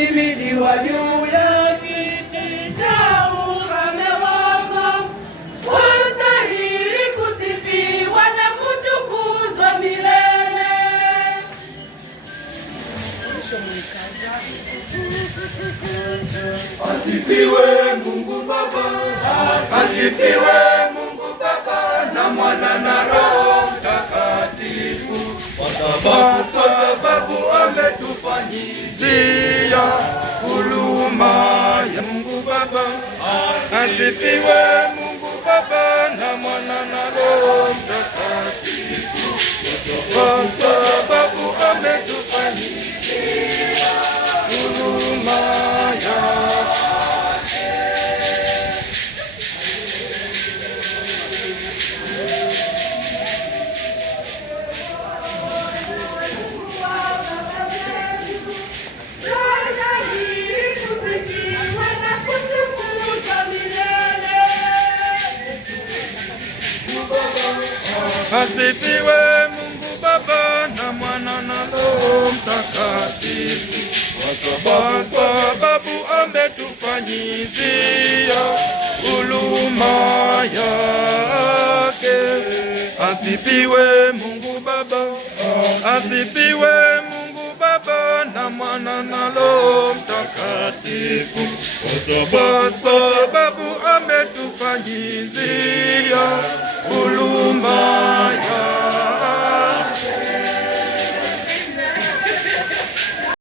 Ahimidiwa juu ya kiti cha ufalme wako, wastahili kusifiwa na kutukuzwa milele. Asifiwe Mungu Baba, asifiwe Mungu Baba na Mwana na Roho Mtakatifu, kwa sababu ametufanyizia huruma ya Mungu Baba. Asifiwe Mungu Baba na Mwana na Roho Mtakatifu, kwa sababu ametufanyizia huruma yake. Asifiwe Mungu Baba na Mwana na Roho Mtakatifu, kwa sababu ametufanyizia huruma yake. Asifiwe Mungu Baba, asifiwe Mungu Baba na Mwana na Roho Mtakatifu, kwa sababu ametufanyizia